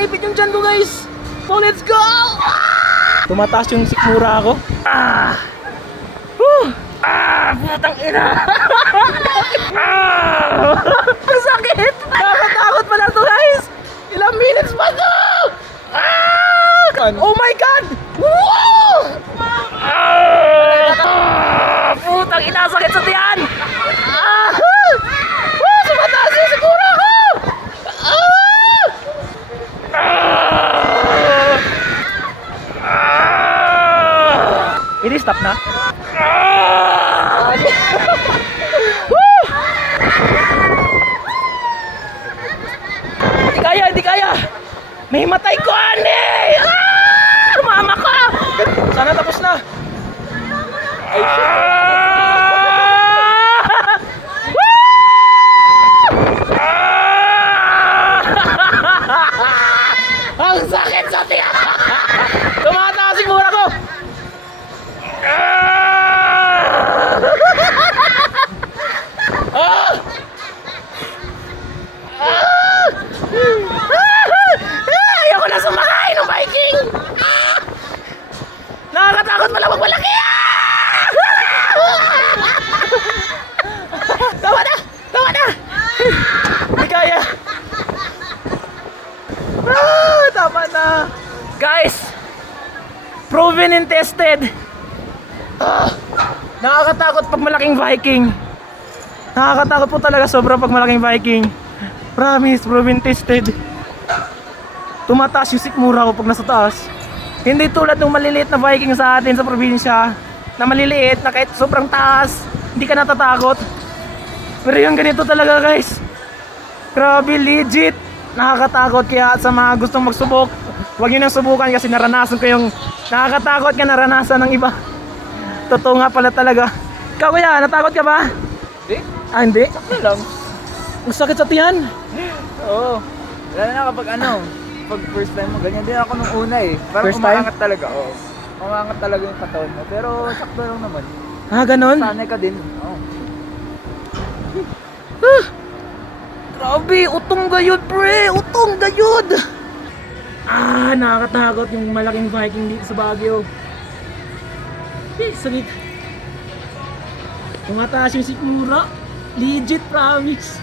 naipit yung tiyan ko guys. So let's go! Tumataas yung sikmura ako. Putang ina! Ang sakit! Nakakatakot pala to guys! Ilang minutes pa to! Oh my God! Wow! Putang ina, sakit sa tiyan! Sumataas yung sikmura ko! Ini stop na? Hindi kaya! May matay ko, ane! Mama ka! Sana tapos na! Ay, shit! Ang sakit sa tiyan! Tumataas yung mura ko! Ayoko na sumakay ng Viking! Nakakatakot pala magmalaki! Tama na! Tama na! Hindi kaya! Tama na! Guys! Proven and tested! Nakakatakot pag malaking Viking. Nakakatakot po talaga sobra pag malaking Viking. Promise, proven tested. Tumataas yung sikmura ko pag nasa taas. Hindi tulad ng maliliit na Viking sa atin sa probinsya, na maliliit na kahit sobrang taas hindi ka natatakot. Pero yung ganito talaga guys, grabe, legit nakakatakot. Kaya sa mga gustong magsubok, huwag nyo nang subukan kasi naranasan ko yung nakakatakot ka naranasan ng iba. Totoo nga pala talaga. Ikaw kuya, natakot ka ba? Hindi. Hindi? Sakto lang. Ang sakit sa tiyan. Oo. Lalo na kapag pag first time mo, ganyan din ako nung una eh. Parang First time? umaangat talaga. Oo. Umaangat talaga yung katawan mo. Pero sakto lang naman. Ganon? Sanay ka din. Oo. Grabe, utong gayod pre, utong gayod. Nakakatakot yung malaking Viking dito sa Baguio. Sakit. Tumataas yung sikmura. Legit, promise.